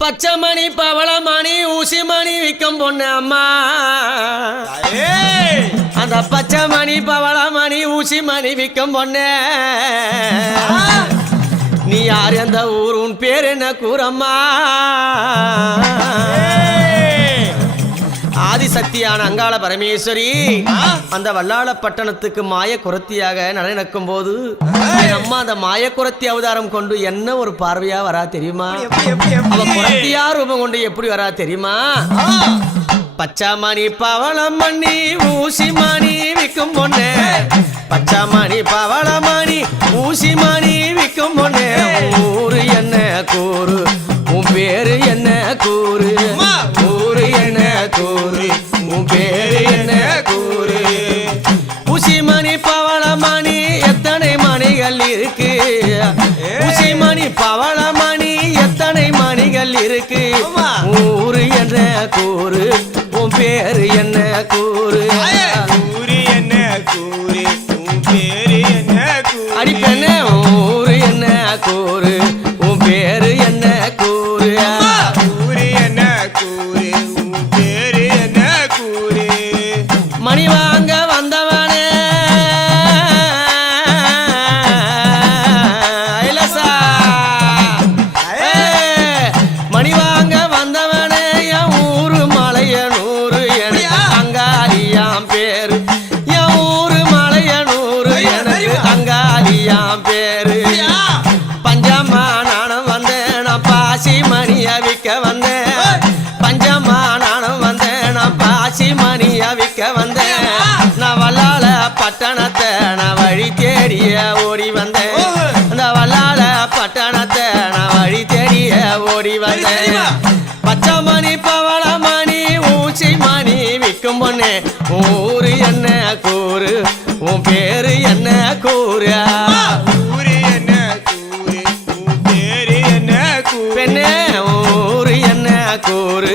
பச்சைமணி பவளமணி ஊசிமணி விற்கும் பொண்ணு அம்மா அந்த பச்சைமணி பவளமணி ஊசிமணி விற்கும் பொண்ணு நீ யார் எந்த ஊர் உன் பேர் என்ன கூறம்மா ஆதிசக்தியான அங்காள பரமேஸ்வரி அந்த வல்லாள பட்டணத்துக்கு மாய குரத்தியாக நடக்கும் போது அம்மா அந்த மாய குரத்தி அவதாரம் கொண்டு என்ன ஒரு பார்வையா வரா தெரியுமா அவ குரத்தியா ரூபம் கொண்டு எப்படி வரா தெரியுமா பச்சாமணி பவளமணி ஊசிமணி விற்கும் பொண்ணு பச்சாமணி பவளமணி ஊசிமணி விற்கும் பொண்ணு ஊரு என்ன கூறு உன் பேரு என்ன கூறு ஊரு என்ன கூறு உன் பேரு என்ன கூறு ஊசிமணி பவளமணி எத்தனை மணிகள் இருக்கு ஊசிமணி பவளமணி எத்தனை மணிகள் இருக்கு ஊரு என்ன கூறு உன் பேரு என்ன கூறு ஊரு என்ன கூறு உன் பேரு என்ன கூறு அடிப்பெண்ணே ஊரு என்ன கூறு உன் பேரு என்ன கூறு ஊரு என்ன கூறு உன் பேரு என்ன கூறு மணி வாங்க வந்தவனே மணி வாங்க வந்தவனே என் ஊரு மலையனூறு எனக்கு அங்காளியாம் பேரு என் ஊரு மலையனூறு எனக்கு அங்காளியாம் பேரு பஞ்சமா நானும் வந்தேன் நான் பாசி மணிய விற்க வந்தேன் பஞ்சமா நானும் வந்தேன் நான் பாசி மணிய விற்க வந்தேன் நான் வல்லாள பட்டணத்தை நான் வழி தேடிய ஓடி வந்தேன் அந்த வல்லாள பட்டணத்தை நான் வழி தேடிய ஓடி வந்தேன் பச்சைமணி பவளமணி ஊசி மணி விற்கும் பொண்ணு ஊரு என்ன கூறு உன் பேரு என்ன கூறு ஊரு என்ன கூறு உன் பேரு என்ன கூறு பெண்ணே ஊரு என்ன கூறு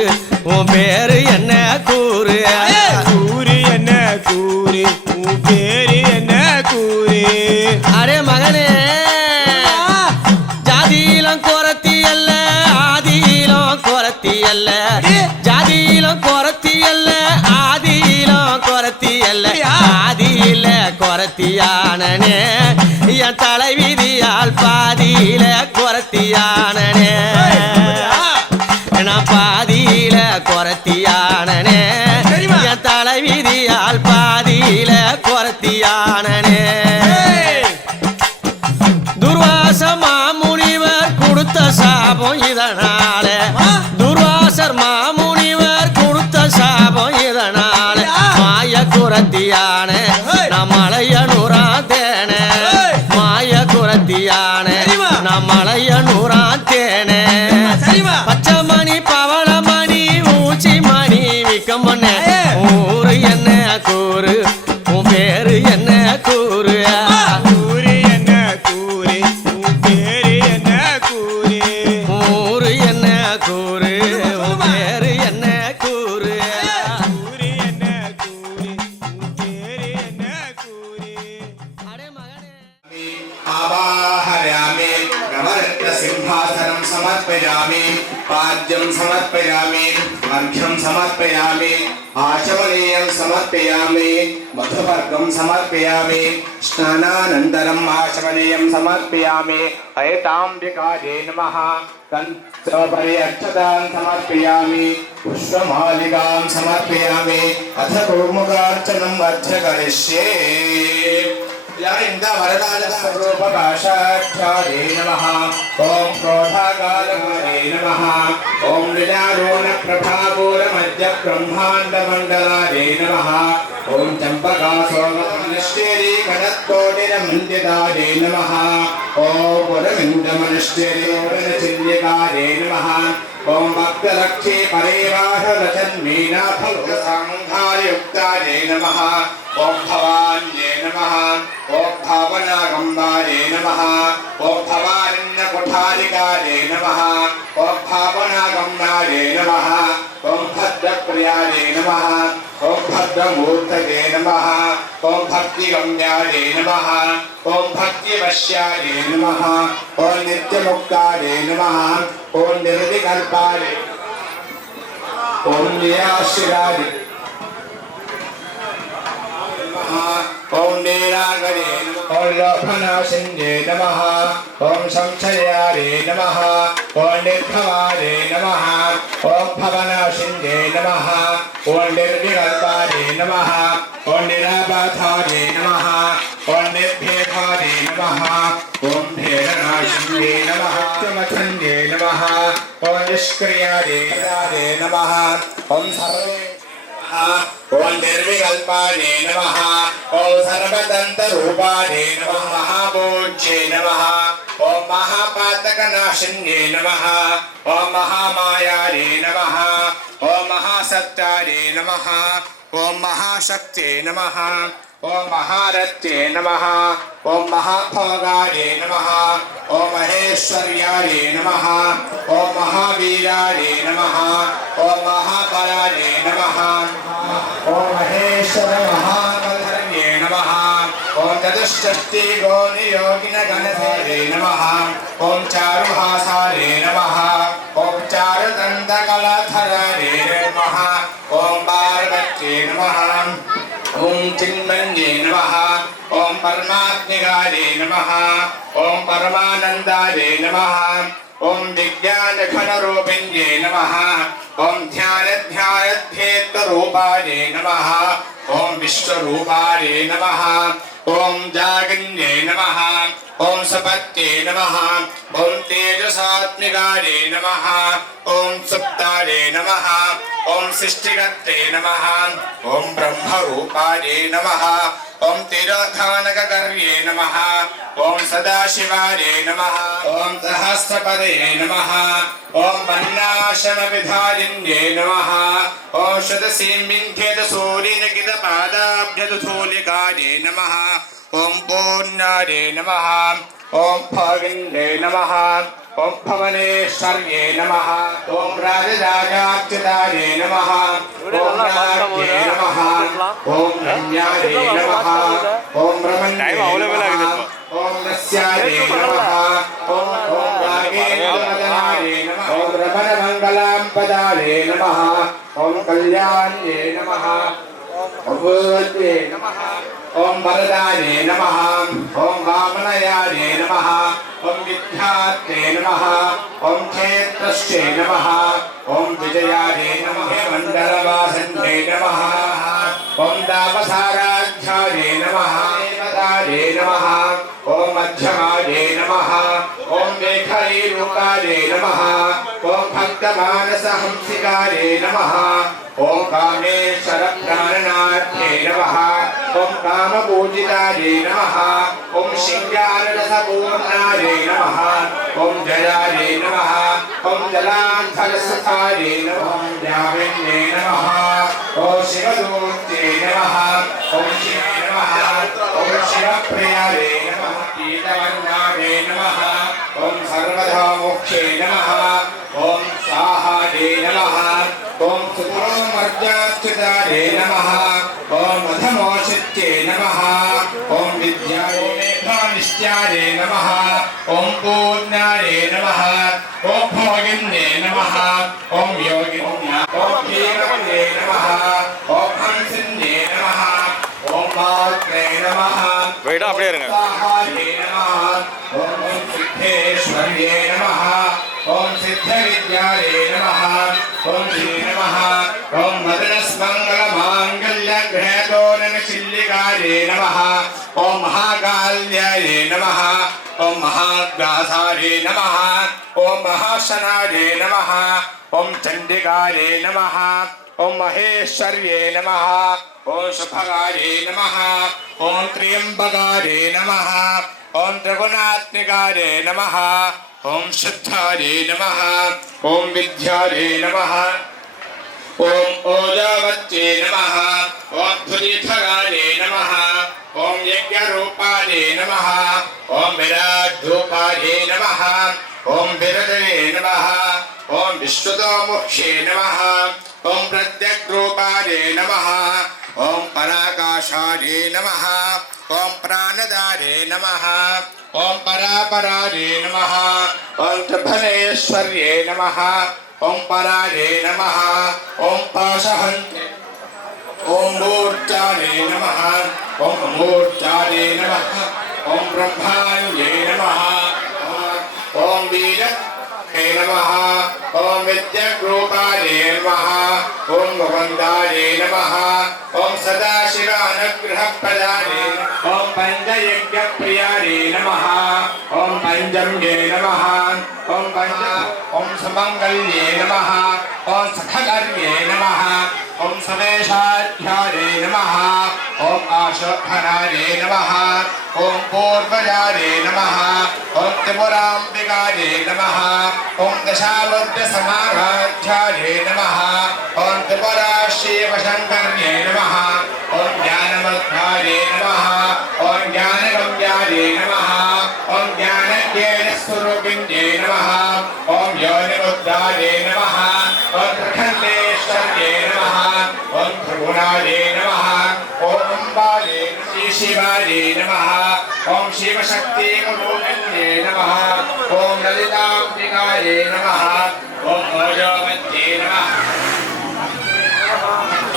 உன் பேரு என்ன கூறு ஊரு என்ன கூறு உன் பேரு என்ன கூறு அரே மகனே ஜாதியிலும் குறத்தி அல்ல ஆதியிலும் குறத்தி அல்ல ஜாதியிலும் குறத்தி அல்ல ஆதியிலும் குறத்தி அல்ல ஆதியில குறத்தியானனே என் தலைவிதியால் பாதியில குறத்தியானனே நான் பாதியில குறத்தியானனே என் தலைவிதியால் பாதியில குறத்தியானனே துர்வாச மாமுனிவர் கொடுத்த சாபம் இதனால துர்வாசர் மாமுனிவர் கொடுத்த சாபம் இதனால மாய குரத்தியான நான் மலையனூரா தேனே மாய குரத்தியான நான் மலையனூரா தேனே பச்சைமணி பவளமணி ஊசி மணி விற்கும் பொண்ணு ஊரு என்ன கூறு உன் பேரு என்ன கூறு ஊரு என்ன கூறு உன் பேரு என்ன கூறு ஊரு என்ன கூறு உன் பேரு என்ன கூறு ஊரு என்ன கூறு உன் பேரு என்ன கூறு அடே மகனே आवाहयामि नवरत्नसिंहासनं समर्पयामि पाद्यं समर्पयामि अर्घ्यं समर्पयामि आचमनीयं समर्पयामि मधुपर्कं समर्पयामि स्नानानन्तरम् आचमनीयं समर्पयामि ऐताम्बिकायै नमः कन्तोपरि अक्षतान् समर्पयामि पुष्पमालिकां समर्पयामि अथ गोमुखार्चनं अद्य करिष्ये वरदानस्वरूपकाशाख्यादे नमः ॐ क्रोधाकालकाले नमः ॐ विजारोणप्रभापूरमध्यब्रह्माण्डमण्डलादे नमः ॐ चम्पकासोमनिष्ठेरी कनत्कोटिरमण्डितादे नमः ॐ पुरमिन्दमनिष्ठेरिचिल्यकादे नमः ॐ भक्तलक्ष्मी परिवाहरचन्मीनाफलसंहारयुक्तादे नमः ॐ भवान्ये नमः ॐ भावनागम्बादे नमः ॐ भवारण्यकुठारिकादे नमः ॐ भावनागम्बादे नमः ॐ भद्रप्रियादे नमः ॐ ॐ भद्रमूर्तये नमः ॐ भक्तिगम्याय नमः ॐ भक्तिवश्याय नमः ॐ नित्यमुक्ताय नमः ॐ निर्विकल्पाय ॐ निराश्रिताय ॐ निरागरे ॐ लोभनाशिन्ये नमः ॐ संशयाय नमः ॐ निर्भवाय नमः ॐ भवनाशिन्ये नमः ॐ निर्विकल्पाय नमः ॐ निराबाधाय नमः ॐ निर्भेदाय नमः ॐ भेदनाशिन्ये नमः त्वमथन्ये नमः ॐ निष्क्रियाय नमः ॐ सर्वे ॐ निर्विकल्पाय नमः ॐ सर्वतन्त्ररूपाय नमः महाभोज्ये नमः ॐ महापातकनाशिन्ये नमः ॐ महामायाय नमः ॐ महासत्याय नमः ॐ महाशक्ते नमः ॐ महारत्ये नमः ॐ महाभोगाय नमः ॐ महेश्वर्याय नमः ॐ महावीराय नमः ॐ महाबलाय नमः ॐ महेश्वर महाबलधर्ये नमः ॐ चतुष्षष्टि गौनियोगिनगणधरे नमः ॐ चारुहासाय नमः ॐ चारुदन्तकलाधरे नमः ॐ पार्वत्ये नमः ॐ चिन्मन्ये नमः ॐ परमात्मिकाय नमः ॐ परमानन्दाय नमः ॐ विज्ञानघनरूपिण्ये नमः ॐ ध्यानध्यानध्येत्वरूपाय नमः ॐ विश्वरूपाय नमः ॐ जागन्ये नमः ॐ सपत्ये नमः ॐ तेजसात्मिकाय नमः ॐ सुप्ताय नमः ॐ सृष्टिकर्त्रे नमः ॐ ब्रह्मरूपाय नमः ॐ तिरोधानकर्ये नमः ॐ सदाशिवाय नमः ॐ सहस्रपदे नमः ॐ वन्नाशमविधारिण्ये नमः ॐ शतसीमिन्ध्येतसूरिनकितपादाभ्यधूलिकाय नमः ॐ पूर्णाय नमः ॐ भगिन्ये नमः ॐ भवनेश्वर्ये नमः ॐ राजराजाच्युताय नमः ॐ राज्ञे नमः ॐ रम्याय नमः ॐ रमण्ये नमः ॐ रस्याय नमः ॐ रागेन्द्रवदनाय नमः ॐ रमणमङ्गलां पदाय नमः ॐ कल्याण्ये नमः ॐ नमः ॐ वरदाय नमः ॐ वामनयाय नमः ॐ विद्यात्रे नमः ॐ क्षेत्रस्ये नमः ॐ विजयाय नमः मण्डलवासन्ये नमः ॐ तापसाराध्याय नमः देवताय नमः ॐ मध्यमाय नमः ॐ मेखलीरूपाय नमः ॐ भक्तमानसहंसिकाय नमः ॐ कामेश्वरप्राणनाथ्ये नमः ॐ कामपूजिताय नमः ॐ शृङ्गाररसपूर्णाय नमः ॐ जयाय नमः ॐ जलान्धरसुताय नमः यामिन्ये नमः ॐ शिवदूत्ये नमः ॐ शिवे नमः ॐ शिवप्रियाय नमः पीतवर्णाय नमः ॐ सर्वधामोक्षे नमः ॐ स्वाहाय नमः ॐ सुतोमर्याच्युताय नमः ॐ मधमोषित्ये नमः ॐ विद्याय मेधानिष्ट्याय नमः ॐ पूर्णाय नमः ॐ भोगिन्ये नमः ॐ योगिन्ये ॐ वीरवन्ये नमः ॐ हंसिन्ये नमः ॐ मात्रे नमः வெயிட்டா அப்படியே இருங்க स्वाहाय नमः ॐ सिद्धेश्वर्ये नमः ॐ सिद्धविद्याय नमः ॐ श्री नमः ॐ मदनस्मङ्गलमाङ्गल्यग्रहतोरणशिल्लिकाय नमः ॐ महाकाल्याय नमः ॐ महाग्रासाय नमः ॐ महाशनाय नमः ॐ चण्डिकाय नमः ॐ महेश्वर्ये नमः ॐ शुभगाय नमः ॐ त्र्यम्बकाय नमः ॐ त्रिगुणात्मिकाय नमः ॐ शुद्धाय नमः ॐ विद्याय नमः ॐ ओजावत्ये नमः ॐ भुजिठगाय नमः ॐ यज्ञरूपाय नमः ॐ विराट्रूपाय नमः ॐ विरदये नमः ओम विश्वतोमुखे नमः ओम प्रत्यग्रूपादे नमः ओम पराकाशादे नमः ओम प्राणदारे नमः ओम परापरादे नमः ओम त्रिभुवनेश्वर्ये नमः ओम परादे नमः ओम पाशहन्ते ओम मूर्तादे नमः ओम मूर्तादे नमः ओम ब्रह्माण्डे नमः ओम वीरहे नमः ओम विद्यारूपादे नमः ओम भगवन्तादे नमः ओम सदाशिवानुग्रहप्रदाने ओम पंचयज्ञप्रियादे नमः ओम पंचम्ये नमः ओम पंच ओम समंगल्ये नमः ओम सखकर्ये नमः ओम समेशाध्याये नमः ओम आशोभनाये नमः ओम पूर्वजाये नमः ओम त्रिपुराम्बिकाये नमः ओम दशावद्यसमाराध्याये नमः ओम त्रिपुराशिवशङ्कर्ये नमः ओम ज्ञानमध्याये नमः ओम ज्ञानगम्याये नमः ओम ज्ञानज्ञेयस्वरूपिण्ये नमः ओम योनिमुद्राये नमः ओम प्रखण्डेश्वर्ये नमः ओम त्रिगुणाये नमः ओम अम्बाये शिवाये नमः ओम शिवशक्तिकरूपिण्ये नमः ओम ललिताम्बिकाये नमः ओम ओजोमत्ये नमः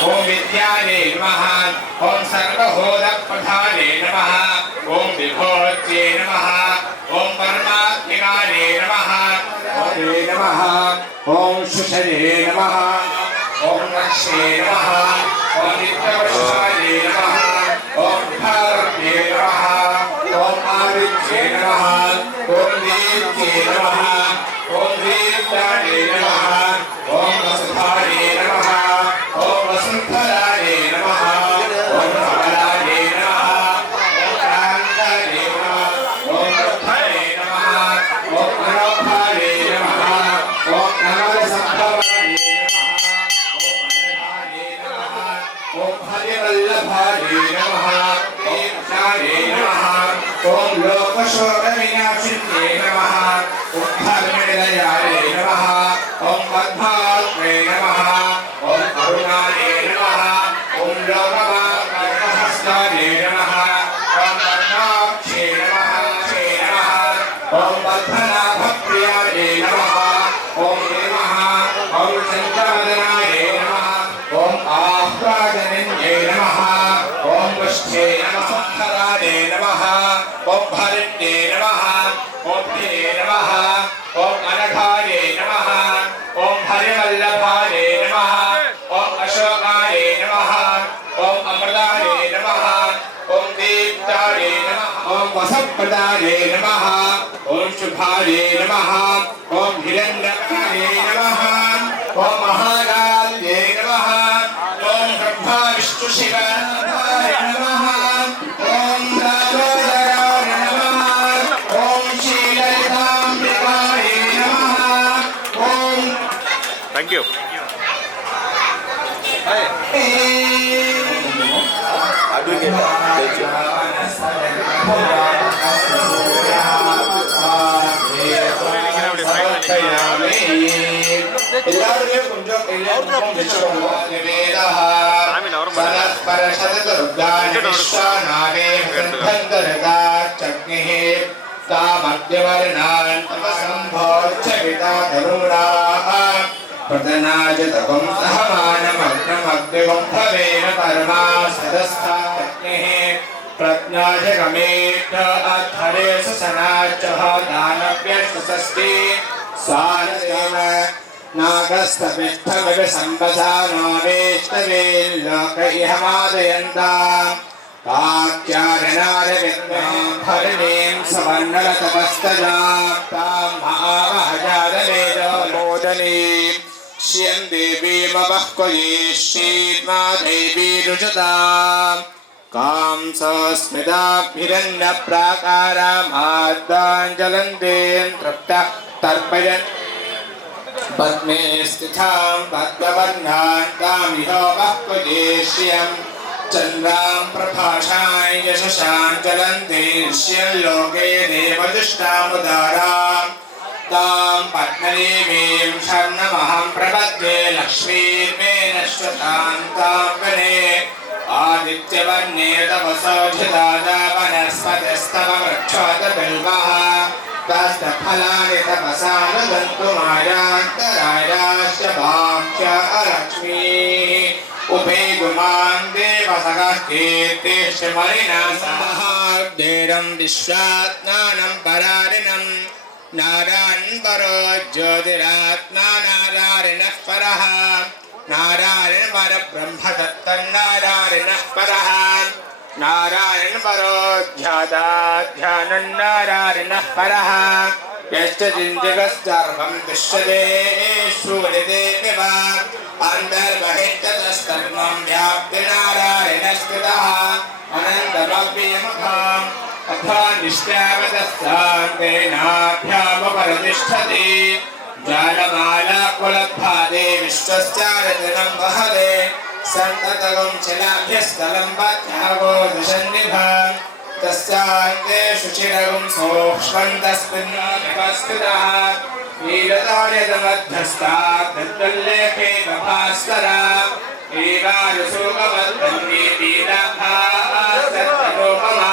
ओम विद्याये नमः ओम सर्वभूतप्रधाने नमः ओम विभोत्ये नमः ओम परमात्मिकाये नमः ओम नमः ओम सुषये नमः ओम रक्षे नमः ओम नित्यवशाये नमः ओम भारते नमः ओम आदित्ये नमः ओम दीप्ते नमः ओम दीप्ताये नमः ओम वसुधाये नमः ओम वसुन्धराये नमः ओम कमलाये नमः ओम कान्ताये नमः ओम रत्नाये नमः ओम मनोभाये नमः ओम कमलसम्भवाये नमः ओम अनघाये नमः ओम हरिवल्लभाये नमः ओम चाये नमः ओम लोकशोकविनाशिन्ये नमः ओम धर्मनिलयाये नमः ओम पद्मात्मे नमः ओम करुणाये नमः ओम लोकमार्गहस्ताये नमः ओम पद्माक्षे नमः ओम पद्मनाभप्रियाये नमः ओम नमः ओम चन्द्रवदनाये नमः ओम आह्लादनिन्ये नमः ओम पुष्टे नमः हराये नमः ओम भरण्ये नमः ओम ते नमः ओम अनघाये नमः ओम हरिवल्लभाये नमः ओम अशोकाये नमः ओम अमृताये नमः ओम दीप्ताये नमः ओम वसप्रदाये नमः ओम शुभाये नमः ओम हिरण्यकाये नमः ओम महाकाल्ये नमः ओम ब्रह्मा विष्णु शिवाय नमः ओम दामोदराय नमः ओम श्रीललिताम्बिकाये नमः ओम थैंक यू प्रतनाजतकं सहमानमग्नमग्निवं भवेन परमा सदस्थाग्निः प्रज्ञाजगमेत अद्धरे ससनाचः दानव्यस्तस्ति स्वानदेव नागस्तमिष्ठमिव सम्पदानो वेष्टवेल्लोक इह मादयन्ताम् काक्यारणारविद्मं भरणीं सवर्णलतपस्तजां तां महामहजातवेदो मोदनीम् श्रियं देवीमवह्वये श्रीमा देवी रुजताम् कां सस्मिताभिरन्नप्राकारामाद्याञ्जलन्तेन तृप्ता तर्पयन् पद्मे स्थितां पद्मवर्णां तामिह वह्वये श्रियं चन्द्रां प्रभाषां यशसां ज्वलन्तीं श्रियल्लोके देवदुष्टामुदारां तां पद्मदेवीं शरणमहं प्रपद्ये लक्ष्मीर्मे नश्वतां तां वने आदित्यवर्णे तपसोऽधिदादा वनस्पतिस्तव वृक्षोदबिल्वः तस्तफलानि तपसा नुदन्तु मायान्तरायाश्च भां च अलक्ष्मीः उपेगुमान् देवसगस्तीर्तिश्मरिणा समाहार्देरं विश्वात्मानं परारिणं नारायण परो ज्योतिरात्मा नारायणः परः नारायण पर ब्रह्म तत्तन्नारायणः परः नारायण परो ध्यानं नारायणः परः यश्च चिञ्जगत्सर्वं दृश्यते श्रूयतेऽव अन्तर्बहिस्ततस्तर्वं व्याप्य नारायणस्थितः अनन्तमव्ययमभाम् अथा निष्ठावतस्तान्तेनाभ्यामपरतिष्ठति ज्वालमाला कुलभादे विश्वस्यारतिनं वहदे सन्ततगं शिलाभ्यस्तलं पत्यागो दशन्निभां तस्यान्ते शुचिरगं सूक्ष्मं तस्मिन्नाभिपस्थितः नीलतार्यतमध्यस्तात् तद्वल्लेखे भास्करा एवारुसोमवद्वन्दी नीलाभासत्तरोपमा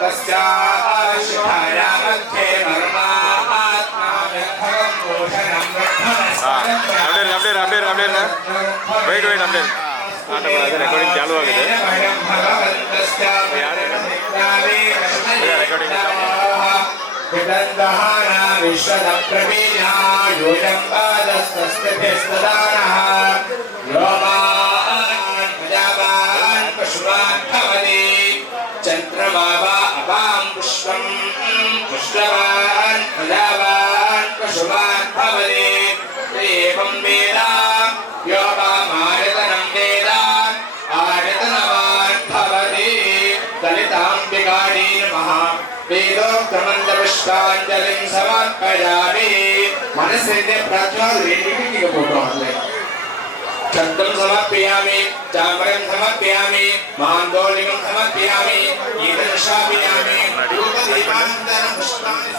तस्याः शिखाया मध्ये मर्मात्मा व्यर्थं भूषणं अपडेट वेट अपडेट रेकॉर्डिंग चालू आಗಿದೆ विदन्दहाना विश्वदप्रवीणा योऽयं पादस्तस्तिभिस्तदानः योमान् प्रजावान् पशुमान् भवति चन्द्रमा वा अपां पुष्पं पुष्पवान् प्रजावान् पशुमान् भवति एवं वेद यो वामायतनं वेद आयतनवान् भवति दलिताम्बिकायै नमः वेदोक्तमन्त्रपुष्पाञ्जलिं समर्पयामि मनसिने प्रार्थना रेडियो फोटो हल्ले छन्दं समर्पयामि चामरं समर्पयामि महान्दोलिकं समर्पयामि गीतशापयामि रूपदीपान्तरं पुष्पाणि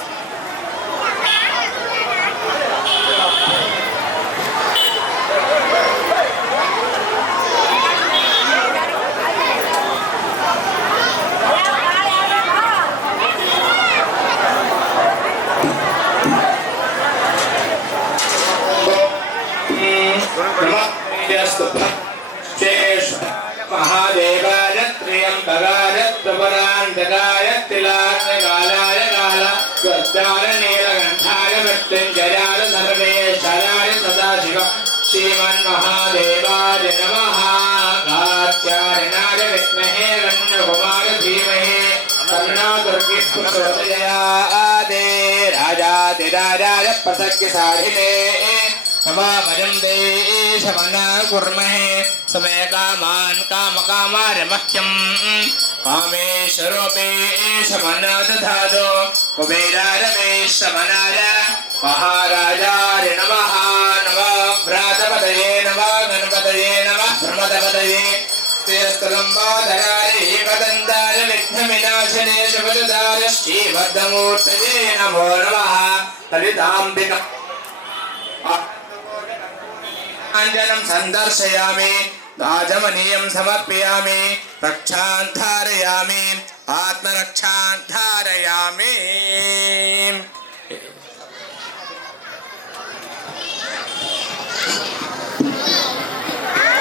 महादेवाय त्र्यम्बकाय त्रिपुरान्तकाय त्रिलाग्नकालाय कालगद्दाय नीलकण्ठाय मृत्युञ्जयाय सर्वेश्वराय सदाशिव श्रीमन्महादेवाय नमः कात्यायनाय विद्महे कन्याकुमार धीमहि तन्नो दुर्गिः प्रचोदयात् राजाधिराजाय प्रसक्यसाधिने नमामयं देशमना कुर्महे समय कामान् कामकामाय मह्यं कामेश्वरोपेशमना दधातु कुबेराय रमेशमनाय महाराजाय नमः नमः भ्रातपदये नमः गणपतये नमः प्रमदपदये स्थिरस्तलम्बाधराय एकदन्ताय विघ्नविनाशने शुभदुदाय श्रीभद्रमूर्तये नमो नमः ललिताम्बिका अंजनं संदर्शयामि राजमनीयं समर्पयामि रक्षां धारयामि आत्मरक्षां धारयामि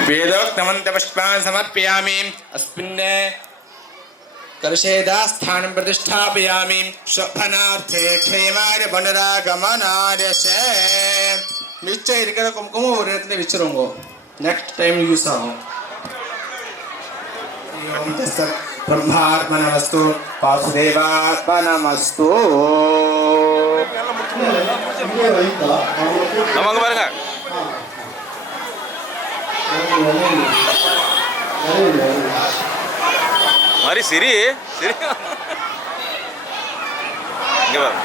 वेदोक्तमन्त्रपुष्पान् समर्पयामि अस्मिन् कलशेदास्थानं प्रतिष्ठापयामि स्वप्नार्थे क्षेमाय पुनरागमनाय च மிச்சம் இருக்கிற குங்குமம் ஒரு இடத்துல வச்சிருங்க நெக்ஸ்ட் டைம் யூஸ் ஆகும் ஓம் தஸ்ஸத் பிரம்மார்ப்பணமஸ்து வாசுதேவார்ப்பணமஸ்து நம்ம அங்க பாருங்க மாதிரி சிரி சிரி இங்க பாரு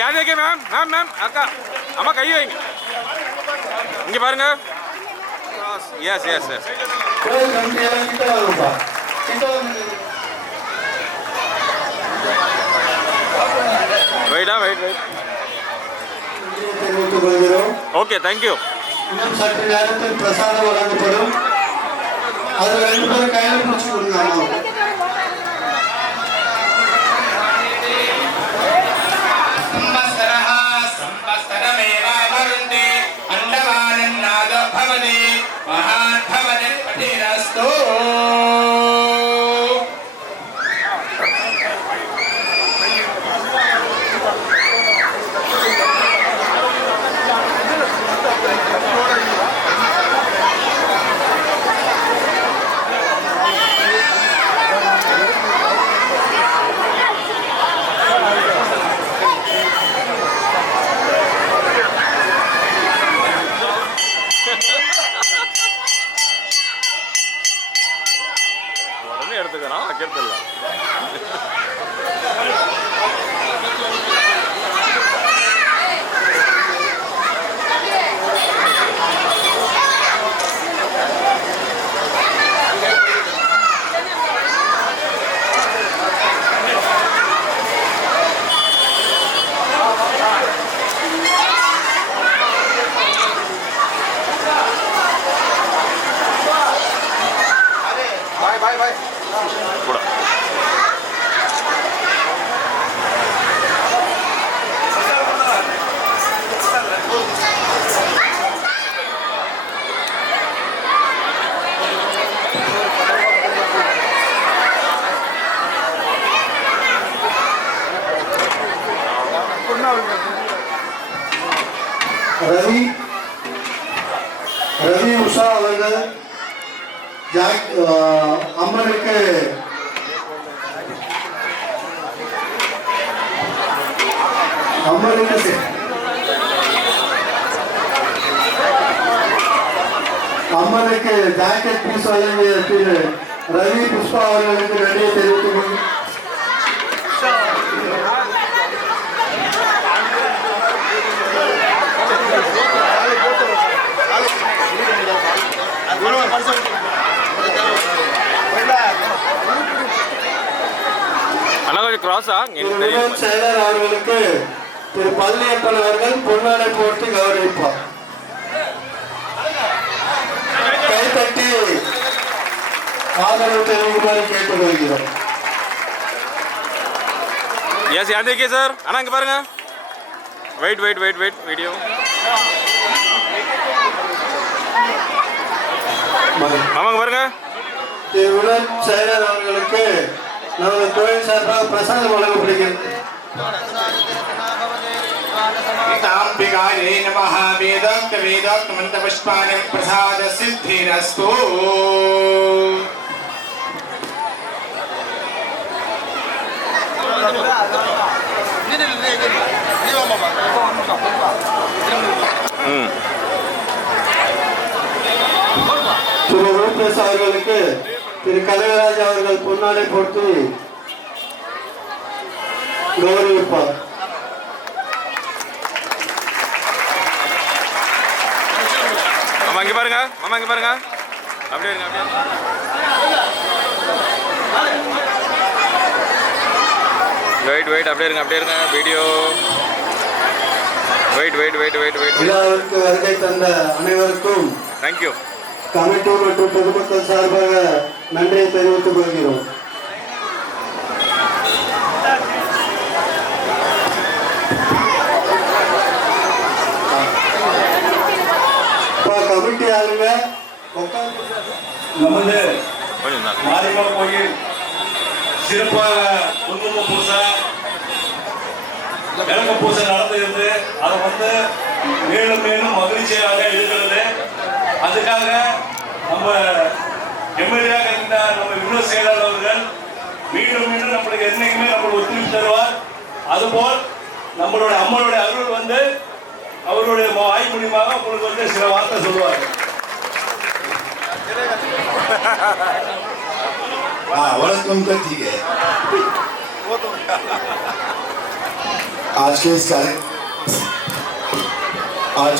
யார் வைக்க மேம் மேம் மேம் அக்கா அம்மா கை வைங்க இங்க பாருங்க Yes, yes, yes. கமிட்டி எல்லாம் கிட்ட வாங்கப்பா, கிட்ட வாங்க. Wait. தெரிவித்துக் கொள்கிறோம். Okay, thank you. இன்னும் சற்று நேரத்தில் பிரசாதம் வழங்கப்படும். அதில் 2 பேரும் கையில பிடிச்சி கொடுங்க அம்மா. உடனே எடுத்துக்கலாம், வைக்கிறதில்ல. கூட ரவி உஷா அவர்கள் அம்மனுக்கு ஜாக்கெட் பீஸ் வழங்கிய திரு ரவி புஷ்பா அவர்களுக்கு நன்றியை தெரிவித்துக் கொள்கிறேன். கிராஸா செயலர் அவர்களுக்கு திரு பழனியப்பன் அவர்கள் பொன்னாடை போட்டு கௌரவிப்பார். கைத்தட்டி ஆதரவு தெரிவிக்குமாறு கேட்டுக்கொள்கிறோம். எஸ் யார் देखिए சார். அண்ணா இங்க பாருங்க. Wait video. மாமாங்க பாருங்க. திரு செயலர் அவர்களுக்கு நமது கோயில் சார்பாக பிரசாதம் வழங்கப்படுகிறது. ताम्बिकायै नमः वेदोक्त मन्त्रपुष्पाणि प्रसाद सिद्धिरस्तु. திரு ரூபேஷ் அவர்களுக்கு திரு கனகராஜ் அவர்கள் பொன்னாடை போட்டு கௌரவிப்பார். மாமா இங்க பாருங்க. அப்படியே இருங்க. வெயிட் அப்படியே இருங்க. வீடியோ. வெயிட். விழாவிற்கு வருகை தந்த அனைவருக்கும் தேங்க்யூ. கமிட்டி மற்றும் பொதுமக்கள் சார்பாக நன்றியை தெரிவித்துக் கொள்கிறோம். கமிட்டி ஆளுங்க நமது மாரியம்மன் கோயில் சிறப்பாக குங்கும பூசை விளக்க பூசை நடந்துகிறது. அதை மேலும் மகிழ்ச்சியாக இருக்கிறது. அதுக்காக நம்ம எம்எல்ஏயாக இருந்த நம்ம வினோத் செயலாளர் அவர்கள் மீண்டும் நம்மளுக்கு என்னைக்குமே நம்மளுக்கு ஒத்துழைப்பு தருவார். அதுபோல் நம்மளுடைய அம்மனுடைய அருள் அவருடைய வாய் மூலியமாக உங்களுக்கு சில வார்த்தை சொல்லுவார்கள். वेलकम तो ठीक है. आज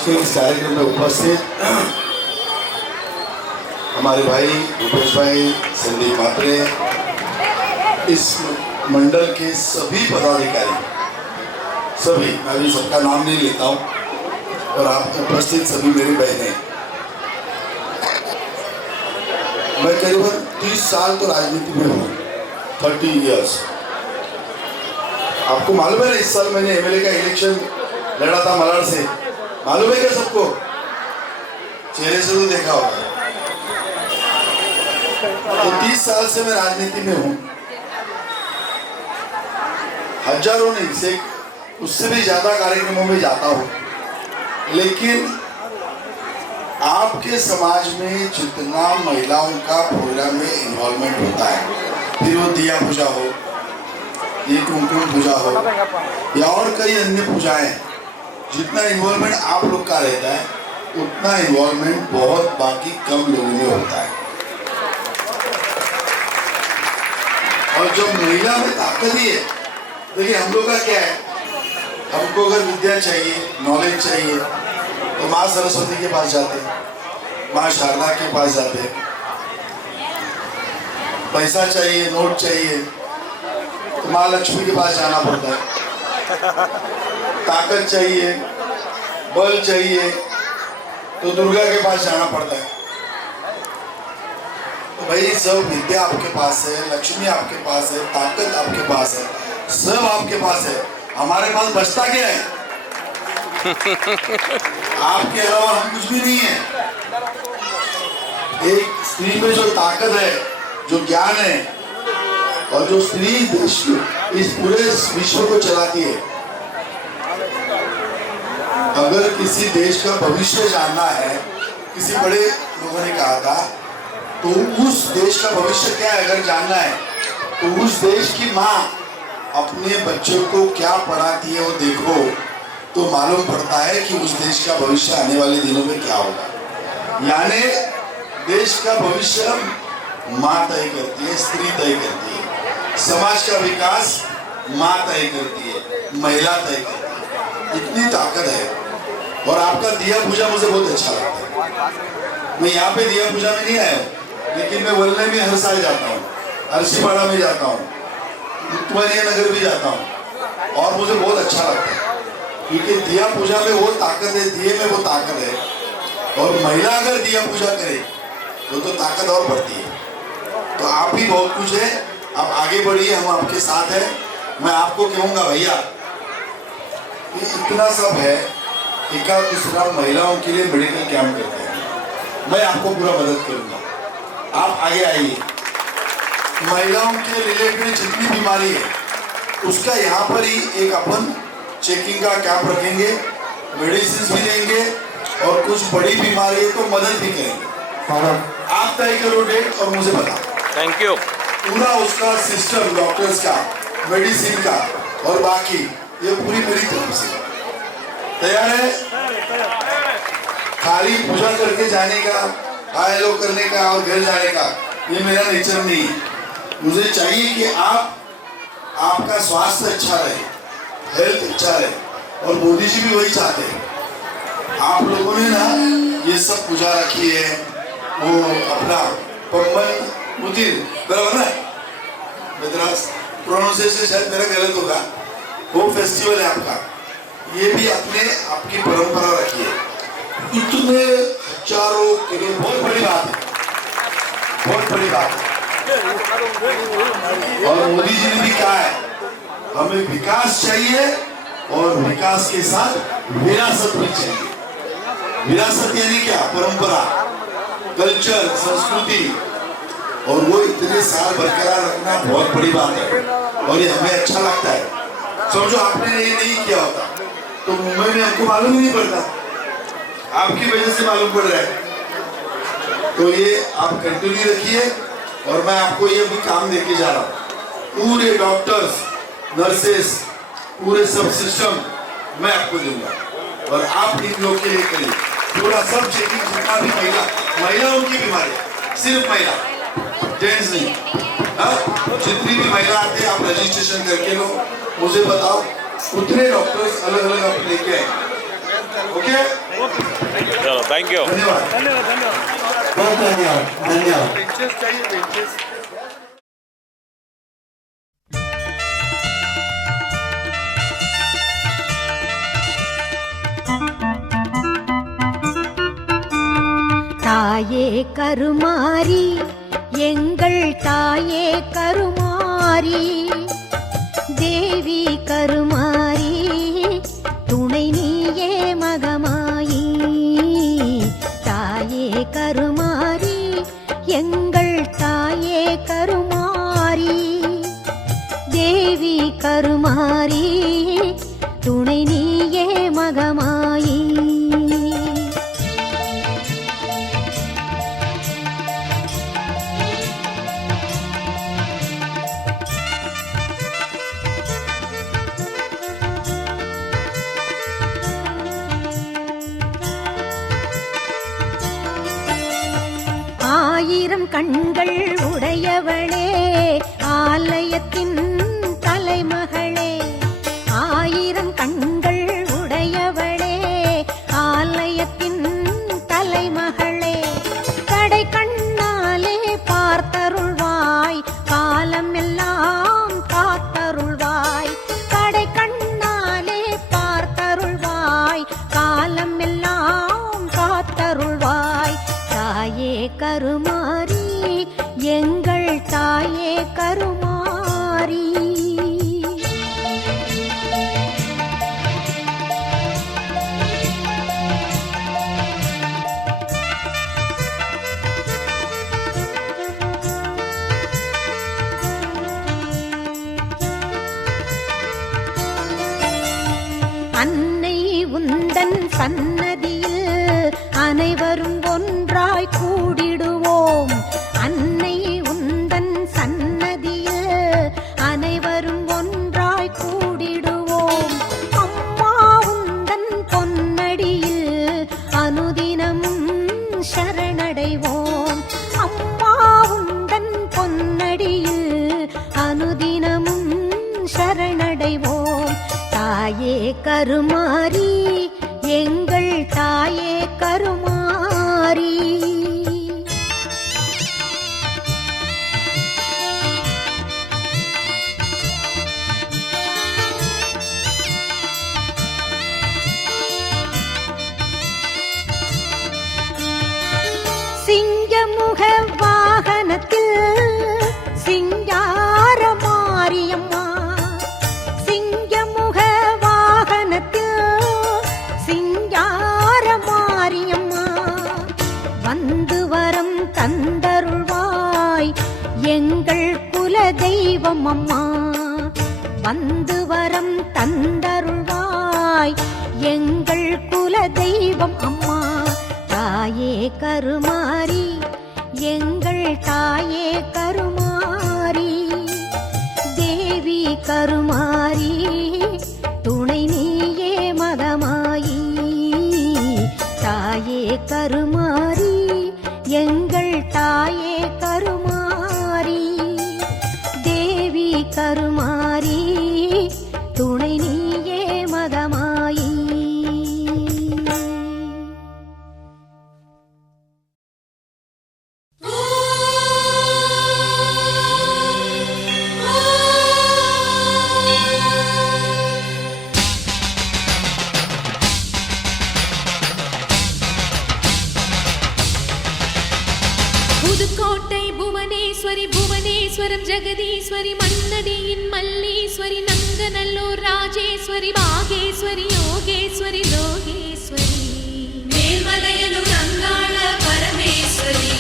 के इस कार्यक्रम में उपस्थित हमारे भाई भूपेश भाई, संदीप मात्रे, इस मंडल के सभी पदाधिकारी, सभी, मैं अभी सबका नाम नहीं लेता हूँ, और आप उपस्थित सभी मेरी बहनें। मैं करीबन 30 साल तो राजनीति में हूँ, 30 इयर्स। आपको मालूम है ना, इस साल मैंने एमएलए का इलेक्शन लड़ा था मलाड से, मालूम है क्या सबको? चेहरे से तो देखा होगा। तो 30 साल से मैं राजनीति में हूँ, हजारों नहीं से उससे भी ज्यादा कार्यक्रमों में जाता हूँ, लेकिन आपके समाज में जितना महिलाओं का प्रोग्राम में इन्वॉल्वमेंट होता है, फिर वो दिया पूजा हो, ये कुमकुम पूजा हो या और कई अन्य पूजाएं, जितना इन्वॉल्वमेंट आप लोग का रहता है उतना इन्वॉल्वमेंट बहुत बाकी कम लोगों में होता है। और जो महिला में ताकत ही है, देखिए हम लोग का क्या है, हमको अगर विद्या चाहिए, नॉलेज चाहिए तो माँ सरस्वती के पास जाते हैं, माँ शारदा के पास जाते हैं। पैसा चाहिए, नोट चाहिए तो माँ लक्ष्मी के पास जाना पड़ता है। ताकत चाहिए, बल चाहिए तो दुर्गा के पास जाना पड़ता है। तो भाई सब विद्या आपके पास है, लक्ष्मी आपके पास है, ताकत आपके पास है, सब आपके पास है, हमारे पास बचता क्या है? आपके अलावा हम कुछ भी नहीं है। एक स्त्री में जो ताकत है, जो ज्ञान है, और जो स्त्री देश इस पूरे विश्व को चलाती है। अगर किसी देश का भविष्य जानना है, किसी बड़े लोगों ने कहा था, तो उस देश का भविष्य क्या है अगर जानना है, तो उस देश की माँ अपने बच्चों को क्या पढ़ाती है वो देखो, तो मालूम पड़ता है कि उस देश का भविष्य आने वाले दिनों में क्या होगा। यानी देश का भविष्य माँ तय करती है, स्त्री तय करती है, समाज का विकास माँ तय करती है, महिला तय करती है। इतनी ताकत है। और आपका दिया पूजा मुझे बहुत अच्छा लगता है। मैं यहाँ पे दिया पूजा में नहीं आया हूँ, लेकिन मैं वलने में हर साल जाता हूँ, अरसीपाड़ा में जाता हूँ, उत्तवानिया नगर भी जाता हूँ, और मुझे बहुत अच्छा लगता है, क्योंकि दिया पूजा में वो ताकत है, दिए में वो ताकत है। और महिला अगर दिया पूजा करे तो ताकत और बढ़ती है। तो आप भी बहुत कुछ है, आप आगे बढ़िए, हम आपके साथ हैं। मैं आपको कहूँगा भैया, ये इतना सब है, एकाध दूसरा महिलाओं के लिए मेडिकल कैंप करते हैं, मैं आपको पूरा मदद करूँगा, आप आगे आइए। महिलाओं के रिलेटेड जितनी बीमारी है उसका यहाँ पर ही एक अपन चेकिंग का कैंप रखेंगे, मेडिसिन भी देंगे, और कुछ बड़ी बीमारी है तो मदद भी करेंगे। आप तय करो डेट और मुझे बताओ। Thank you. पूरा उसका सिस्टम, डॉक्टर्स का, मेडिसिन का और बाकी ये पूरी मेरी तरफ से तैयार है। खाली पूजा करके जाने का, हाय हेलो करने का और घर जाने का, ये मेरा नेचर नहीं है। मुझे चाहिए कि आपका स्वास्थ्य अच्छा रहे, हेल्थ अच्छा रहे, और मोदी जी भी वही चाहते हैं। आप लोगों ने ना ये सब पूजा रखी है, वो अपना पम्बन मुतिर बराबर ना, मद्रास प्रोनाउंसिएशन शायद मेरा गलत होगा, वो फेस्टिवल है आपका, ये भी अपने आपकी परंपरा रखी है। इतने हजारों के लिए बहुत बड़ी बात है, बहुत बड़ी बात है। और मोदी जी ने भी कहा है हमें विकास चाहिए, और विकास के साथ विरासत भी चाहिए। विरासत यानी क्या? परंपरा, कल्चर, संस्कृति, और वो इतने साल बरकरार रखना बहुत बड़ी बात है, और ये हमें अच्छा लगता है। समझो आपने ये नहीं किया होता तो मुंबई में हमको मालूम ही नहीं पड़ता, आपकी वजह से मालूम पड़ रहा है। तो ये आप कंटिन्यू रखिए, और मैं आपको ये भी काम देके जा रहा हूँ, पूरे डॉक्टर्स, नर्सेस, पूरे सब सिस्टम मैं आपको दूंगा, और आप इन लोग के लिए करिए पूरा सब चेकिंग। जितना भी महिलाओं की बीमारी, सिर्फ महिला, जेंट्स नहीं, जितनी भी महिला आते हैं आप रजिस्ट्रेशन करके लो, मुझे बताओ, उतने डॉक्टर्स अलग अलग आप लेके आए। ओके। चलो थैंक यू धन्यवाद बहुत धन्यवाद। தாயே கருமாரி எங்கள் தாயே கருமாரி தேவி கருமாரி துணை நீயே மகமாயி தாயே கருமாரி எங்கள் தாயே கருமாரி தேவி கருமாரி துணை நீயே மகமாயி ஆயிரம் கண்கள் உடையவளே ஆலயத்தின் தலைமகளே ஆயிரம் கண்கள் உடையவளே ஆலயத்தின் தலைமகளே கடை கண்ணாலே பார்த்தருள்வாய் காலம் எல்லாம் காத்தருள்வாய் கடை கண்ணாலே பார்த்தருள்வாய் காலம் எல்லாம் காத்தருள்வாய் தாயே கருமாரி எங்கள் தாயே கருமாரி அன்னை உந்தன் சன்னதியில் அனைவரும் ஒன்றாய் கூடிடுவோம் அன்னை உந்தன் சன்னதியில் அனைவரும் ஒன்றாய் கூடிடுவோம் அம்மா உந்தன் பொன்னடியில் அனுதினமும் சரணடைவோம் அம்மா உந்தன் பொன்னடியில் அனுதினமும் சரணடைவோம் தாயே கருமாரி எங்கள் தாயே கருமாரி சிங்கமுக வாகனத்தில் சிங்கார மாரியம்மா சிங்கமுக வாகனத்தில் சிங்கார மாரியம்மா வந்து வரம் தந்தருள்வாய் எங்கள் குல தெய்வம் அம்மா வந்து வரம் தந்தருள்வாய் எங்கள் குல தெய்வம் அம்மா தாயே கருமாரி எங்கள் தாயே கருமாரி தேவி கருமாரி துணை நீயே மகமாயி தாயே கருமாரி எங்கள் தாயே கருமாரி தேவி கருமாரி துணை நீயே மகமாயி புதுக்கோட்டை புவனேஸ்வரி புவனேஸ்வரம் ஜெகதீஸ்வரி மன்னடியின் மல்லீஸ்வரி நங்கநல்லூர் ராஜேஸ்வரி பாகேஸ்வரி யோகேஸ்வரி லோகேஸ்வரி மேல்மலையனூர் அங்காள பரமேஸ்வரி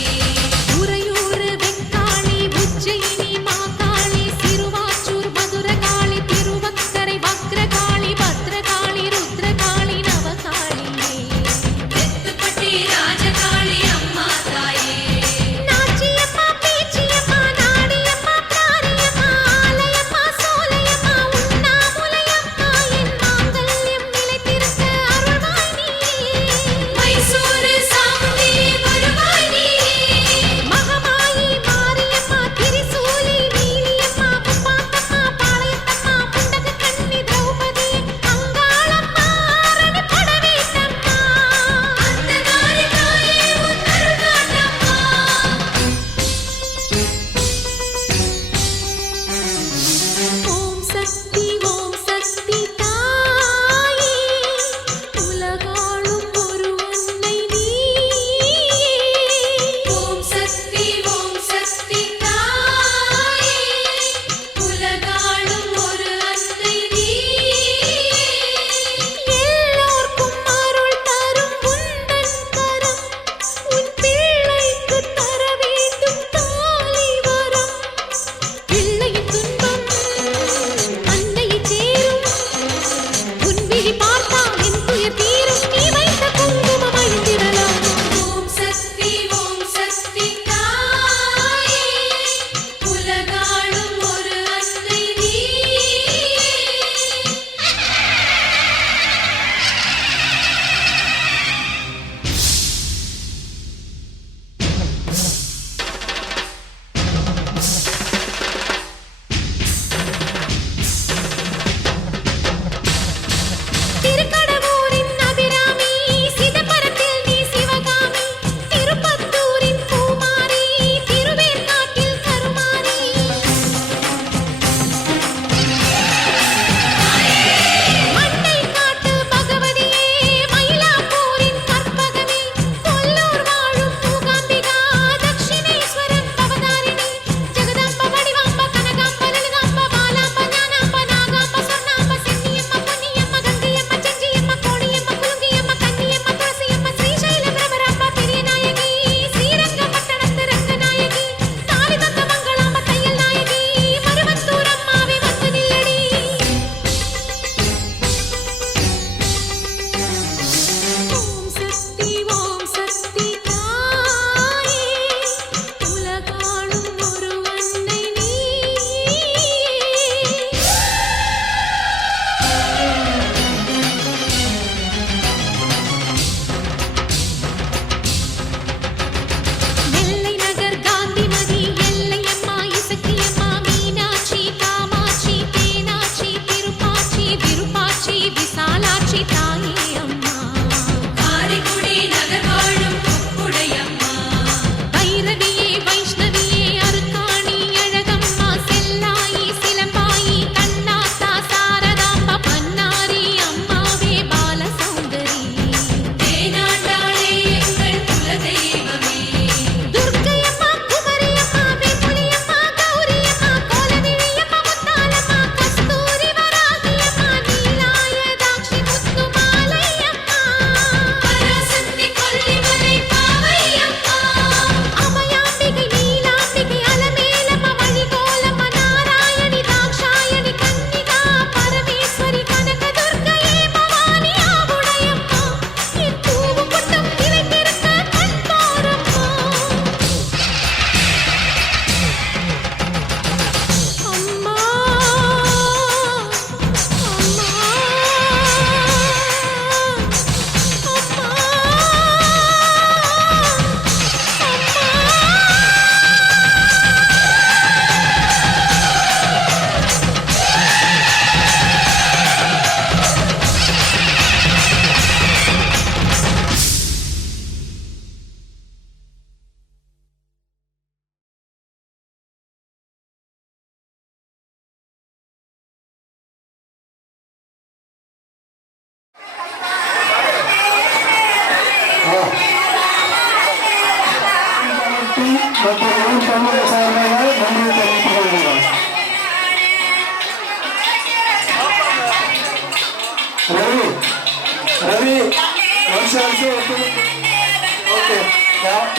உறையூர் வெக்காளி உஜ்ஜயினி மாகாளி சிறுவாச்சூர் மதுரகாளி திருவக்கரை வக்ரகாளி பத்ரகாளி ருத்ரகாளி நவகாளியே தெத்துப்பட்டி ராஜகாளி அம்மா தாயே நாச்சியம்மா பேச்சியம்மா நாடியம்மா காரியம்மா ஆலயம்மா சோலையம்மா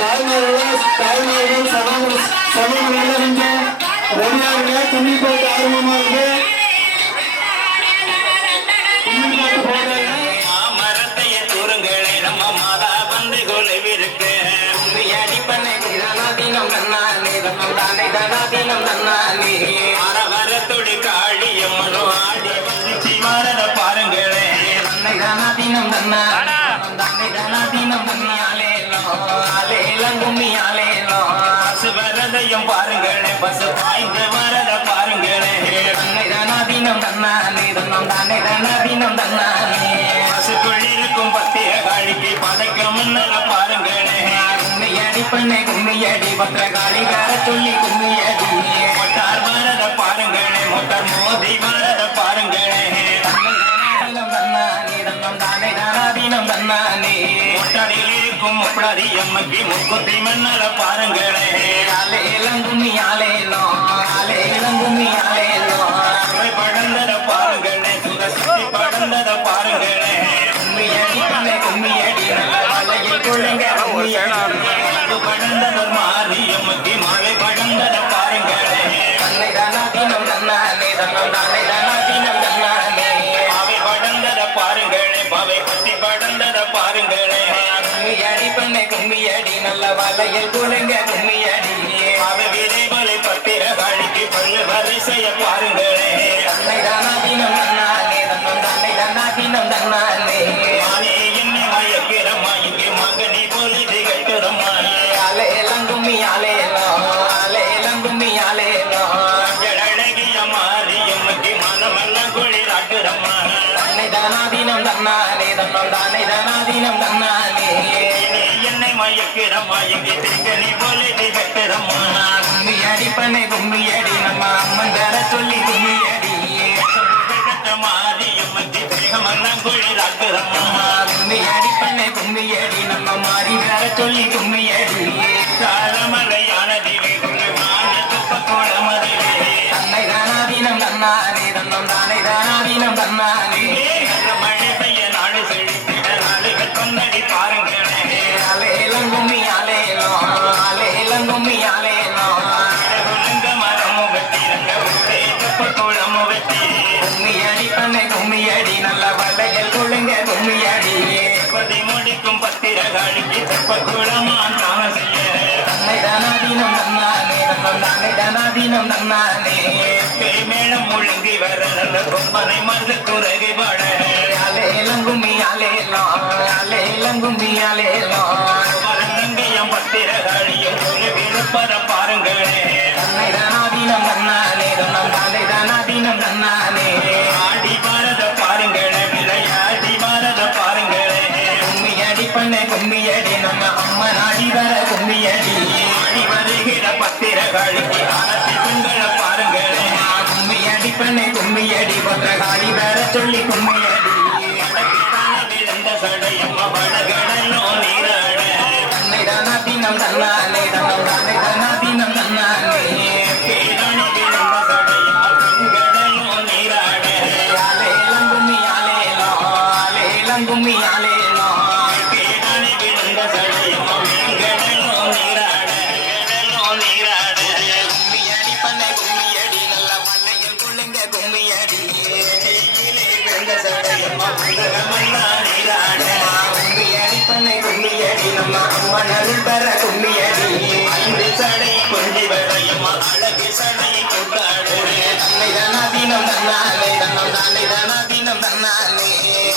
தாய்மார்கள் சமூகங்கள் நீங்க ரெடியாருங்க. துணி போட்டு ஆரம்பமா இருக்கு. துணி போட்டு போடுறாங்க. மரத்தைய தூரங்களே நம்ம மாதா வந்து கொலைவிருக்கு மரவரத்துடி காளியம்மனோ ஆடி வந்துச்சு மரண பாருங்களே பசுவரதையும் பாருங்களே பசு பாய்ந்த மரத பாருங்களே பசுக்குள் இருக்கும் பத்திய காளிக்கு பதைக்க முன்னர பாருங்களே கும்மியடி பத்திரகாளி வேற சொல்லி கும்மியடி மொட்டார் மரத பாருங்களே மொட்டார் மோதி மரத பாருங்களே மொட்டாரில் இருக்கும் முப்படாதி எம்மக்கு முக்குத்தி மன்னர பாருங்களே படந்தத பாருங்களே சுரசுத்தி படந்தத பாருங்களே கும்மியடி படந்தத மாறி எம்மக்கு மழை படந்தத பாருங்களே பாவை படந்தத பாருங்களே பாவை பத்தி படந்தத பாருங்களே கும்மியடி நல்ல வலையில் குழுங்க கும்மியடி பாவை விரைவலை பத்திர காளிக்கு பல்லு வரிசைய பாருங்களே என்னை மயக்கிறம்மா இங்கே மகனி போலி திகழ்கிறம்மா அழகிய மாறி எம்மக்கு மனமெல்லாம் குளிராட்டுறம்மா என்னை மயக்கிறம்மா இங்கே திங்கனி போலி திகழ்கிறம்மா கும்மியடி நம்ம அம்மன் தர சொல்லி கும்மியடி மாறி எம்மக்கு தேகமெல்லாம் குளிராட்டுறம்மா கும்மியடி நம்ம மாறி வேற சொல்லி கும்மியடி காலமலையான திவி குளிமான துப்ப கோலமதிலே நல்ல மழை பெய்ய நாடு செழித்திட நாடுகள் கொண்டடி பாருங்களே உலங்க மரமும் வெட்டி ரங்க விட்டே துப்ப கோலமும் வெட்டி கும்மியடி நல்ல வலையில் குழுங்க கும்மியடி பதி முடிக்கும் பத்திர காளிக்கு துப்ப கோலமான் தான செய்ய மேலும் முழுங்கி வர நல்ல கொம்பனை மருந்து துறகை பாட வரங்கையம் பத்திர காளியும் சொல்லி விருப்பத பாருங்களே ஆடி பாரத பாருங்களே விளையாடி பாரத பாருங்களே கும்மியடி நம்ம அம்மா நாடி வர கும்மியடி ஆடி வருகிற பத்திர காளிக்கு ஆரத்தி பெண்கள பாருங்களே கும்மியடி பத்திரகாளி வேற சொல்லி கும்மியடி விழுந்த சடையம்மா வடகடலோ நீராட பேரணி விழுந்த சடையம்மா பெண்கடலோ நீராட பேரணி விழுந்த சடையம்மா மீன்கடலோ நீராட கும்மியடி நல்ல மல்லையில் குள்ளுங்க கும்மியடி விழுந்த சடையம்மா புதகமெல்லாம் நீராட கும்மியடி நம்ம அம்மனருள் பெற கும்மியடி ஐந்து சடை கொஞ்சி வரையம்மா அழகு சடை கொண்டாடு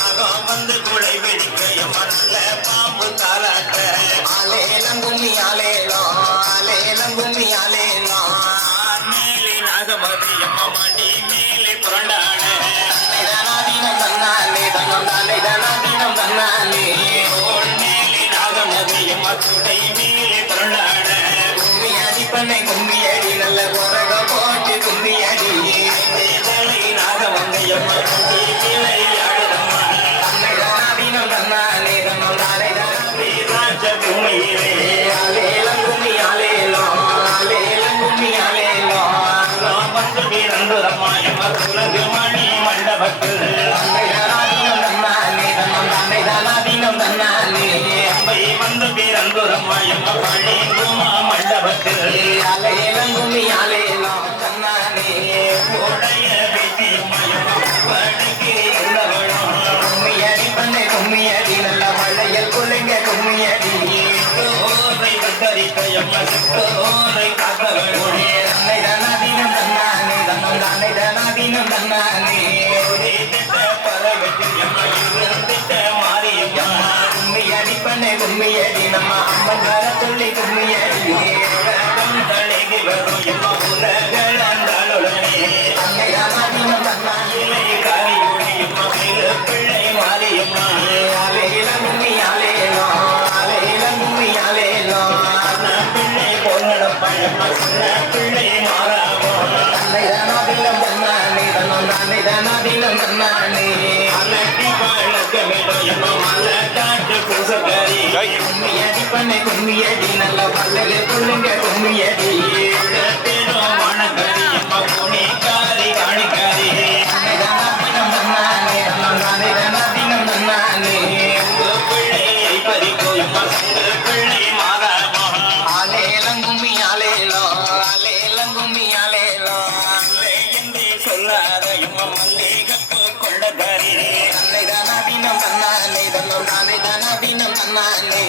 அகம் வந்து குடை வெடிக்கையம்மா நல்ல பாம்பு தாளாட்ட மேலே நாகமதியம்மா மடி மேலே புரண்டாட தோள் மேலே நாகமதியம்மா துடை மேலே புரண்டாட கும்மியடி நல்ல குரக போட்டு கும்மியடி நாகமங்கையம்மா குடி விளையாடுதம்மா ராஜ பூமியிலே வந்து பிறந்துரம்மா எமர் உலகு மணி மண்டபத்தில் அம்பை வந்து பிறந்து ஓரமாயம்மா பழிங்குமா மண்டபத்தில் அலையலம் கும்மி அலையலாம் தன்னானே உடைய பேட்டியம்மாயம்மா படுக்கே உள்ளவளும் கும்மியடி பண்ணை கும்மியடி நல்ல வளையல் குலைங்க கும்மியடி ஓரை கத்தரிக்கையம்மா ஓரை காத்தவளும் தன்னை தனாதீனம் தன்னானே தன்னம் தானே தனாதீனம் தன்னானே கும்மியடி நம்ம அம்மன் வர சொல்லி கும்மியடி தழைகி வரும் எம்மா உலகள் அந்தாளுடனே அன்னை ராமாதீனம் தன்னாலே காரியோடி எம்மா பிள்ளை மாறியம்மா அலையில கும்மி அலையலோ அலையில கும்மி அலையலோ பிள்ளை போல் நடப்பழம்மா சின்ன பிள்ளை மாறாவோ அன்னை ராமாதீனம் தன்னானே தன்னம் தானே தானாதீனம் தன்னானே அலட்டி பழக்க வேணும் எம்மா மலை காட்டு பூசக்காரி கும்மியடி பண்ணை கும்மியடி நல்ல பல்லகு புள்ளுங்க கும்மியடி மணக்காரி அம்மா புனிக்காரி காணிக்காரி தனாதீனம் தன்னானே தன்னம் தானே தனாதீனம் தன்னானே பிள்ளையை பறிக்கோ எம்மா பிள்ளை மாறாமோ ஆலேலம் கும்மி ஆலேலோ ஆலேலம் கும்மி ஆலேலோ என்று சொல்லாத எம்மா மல்லிகப்பு கொள்ளக்காரி தன்னை தனாதீனம் தன்னானே தன்னம் தானே தனாதீனம் தன்னானே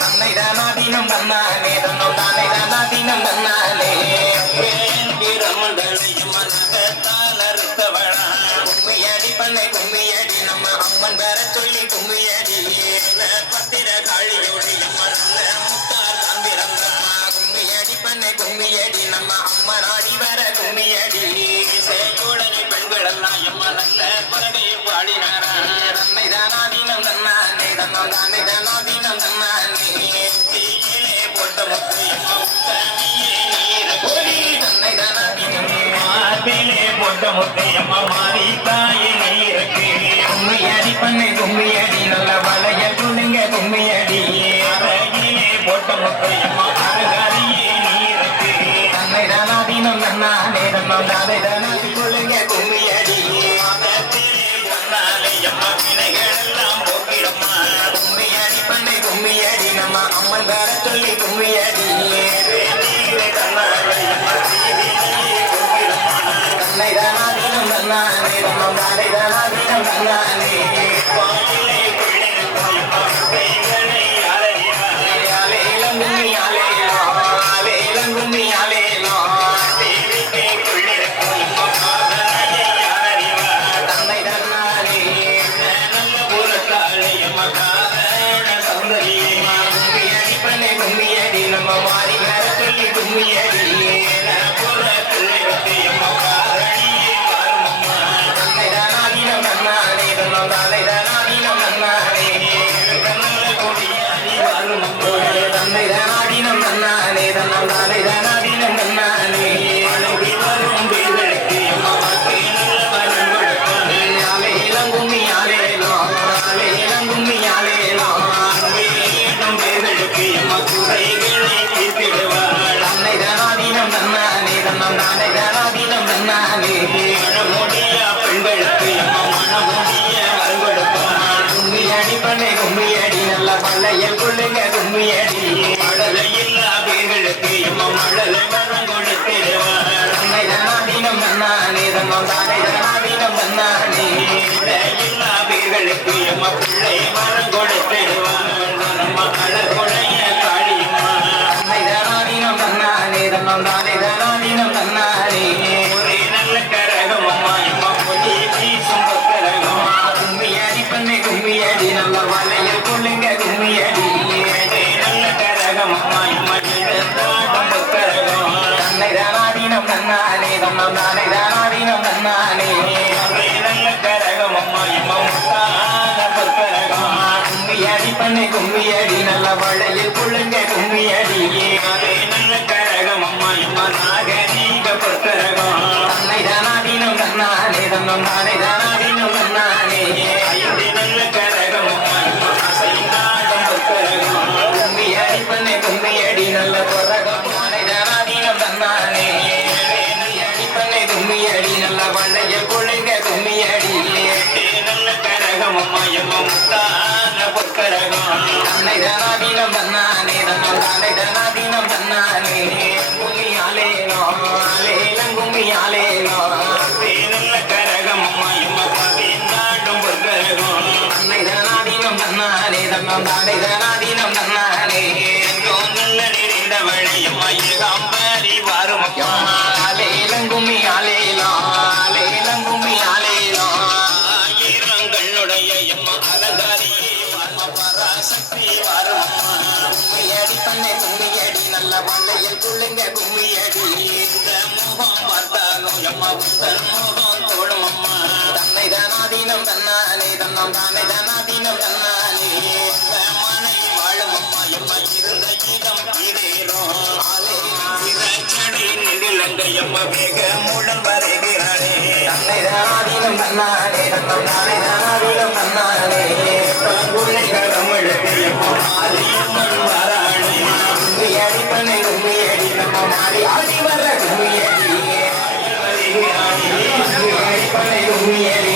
தன்னை தானாதீனம் தன்னானே தன்னம் தானே தானாதீனம் தன்னானே கும்மியடி பண்ணை கும்மியடி நம்ம அம்மன் வர சொல்லி கும்மியடி பத்திர காளியோடி அம்மா நல்ல முத்தார் தம்பிரந்தா கும்மியடி பண்ணை கும்மியடி நம்ம அம்மன் ஆடி வர கும்மியடி சேகோடனை பெண்கள் எல்லாம் அம்மா நல்ல பறவை பாடினாரா தன்னை தானாதீனம் தன்னானே தன்னம் தானே தானாதீனம் தன்னானே போட்ட தன்னை தானாதீனம் மார்பிலே போட்ட முத்தையம்மா மாறி தாயை நீருக்கு கும்மியடி பண்ணை கும்மியடி நல்ல வளைய குழுங்க கும்மியடி அழகிலே போட்ட முத்தையம்மா அழகாரியே நீருக்கு தன்னை தானாதீனம் தன்னானே தன்னம் தானே தானாதி குழுங்க கும்மியடி தன்னாலே அம்மா வினைகள் எல்லாம் போக்கிடம்மா கும்மியடி பண்ணை கும்மியடி நம்ம அம்மன் வர சொல்லி கும்மியடி தன்னை தானாதீனம் தன்னானே தன்னம் தானே தானாதீனம் தன்னானே அலையிலம் கும்மி அலையிலோ அலையிலம் கும்மி அலையிலோ தன்னை தன்னானே கும்மியடி பண்ணை கும்மியடி நம்ம மாறி வர சொல்லி கும்மியடி தன்னை தானாதீனம் தன்னானே தன்னம் தானே தானாதீனம் தன்னானே தன்னை தானாதீனம் தன்னானே தன்னம் தானே தானாதீனம் தன்னானே அலையிலம் கும்மி அலையிலோ அலையிலம் கும்மி அலையிலோ தன்னை தானாதீனம் தன்னானே தன்னம் தானே தானாதீனம் தன்னானே பெண்களுக்கு மனமுடிய வரங்கொடுப்பான் கும்மியடி பண்ணை கும்மியடி நல்ல பள்ளையல் கொள்ளுங்க கும்மியடி மழலையில்லா பேர்களுக்கு மழலை வரம் கொடுத்திடுவார் தன்னை தானாதீனம் தன்னானே தன்னம் தானே தானாதீனம் தன்னானே இல்லா பேர்களுக்கு பிள்ளை வரம் கொடுத்திடுவார் நம்ம அழகுடைய தன்னம் தானே தனாதீனம் தன்னானே ஒரே நல்ல கரகம் அம்மா அம்மா பொடி வீசும் கரகம் கும்மியடி பண்ணை கும்மியடி நல்ல வலையில் கொள்ளுங்க கும்மியடி நல்ல கரகம் அம்மா அம்மா தாட்டம் கரகம் தன்னை தனாதீனம் தன்னானே தன்னம் தானே தனாதீனம் தன்னானே நல்ல கரகம் அம்மா அம்மா கரகம் கும்மியடி பண்ணை கும்மியடி நல்ல வளையில் கொள்ளுங்க கும்மியடி அதே நல்ல கரகம் அம்மா அம்மா நாகரீக பொற்கரகம் தன்னை தானாதீனம் தன்னானே தன்னம் தானே தானாதீனம் தன்னானே ஐந்து நல்ல கரகம் அம்மா அம்மா அசைந்தாடும் பொற்கரகம் கும்மியடி பண்ணை கும்மியடி நல்ல பொறகம் தானே தானாதீனம் தன்னானே அடி பண்ணை கும்மியடி நல்ல வளையில் கொள்ளுங்க கும்மியடி நல்ல கரகம் அம்மா அம்மா முத்தான பொற்கரகம் தன்னை தானாதீனம் தன்னானே தன்னம் தானே தானாதீனம் தன்னானே கும்மியாலேனோ ஆலேலம் கும்மியாலேனோ நல்ல கரகம் அம்மா அம்மா நாடும் பொற்கரகம் தன்னை தானாதீனம் தன்னானே தன்னம் தானே தானாதீனம் தன்னானே நல்ல நிறைந்த வழியம்மா ஏகாம்பரி வாரும் ஆலேலம் கும்மியாலேலோ ஆலேலம் கும்மியாலேலோ ஈரங்களுடைய எம்மா அலங்காரியே வார்ம பராசக்தி வாரும் அம்மா கும்மியடி பண்ணை கும்மியடி நல்ல வளையில் கொள்ளுங்க கும்மியடி இந்த முகம் பார்த்தாலும் எம்மா புத்தர் முகம் தோடும் அம்மா தன்னை தானாதீனம் தன்னானே தன்னம் தானே தானாதீனம் தன்னானே மனை வாழும் அம்மா எம்மா இருந்த கீதம் ஈரேறும் செடி நிலங்க எம்மா வேக மூலம் வரைகிறானே தன்னை தானாதீனம் தன்னானே தன்னம் தானே தானாதீனம் தன்னானே குள்ளைகள் தமிழுக்கு எம்மா மாரியம்மன் வரானே கும்மியடி பண்ணை கும்மியடி நம்ம மாறி ஆடி வர கும்மியடி கும்மியடி பண்ணை கும்மியடி